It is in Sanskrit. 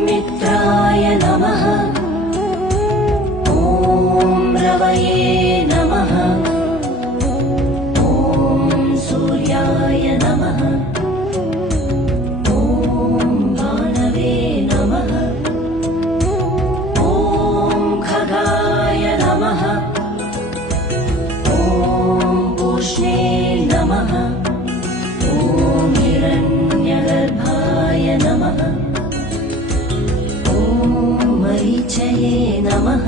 मित्राय नमः। ॐ रवये नमः। ॐ सूर्याय नमः। ॐ भानवे नमः। ॐ खगाय नमः। ॐ पूष्णे नमः। ॐ हिरण्यगर्भाय नमः। ॐ मरीचये नमः।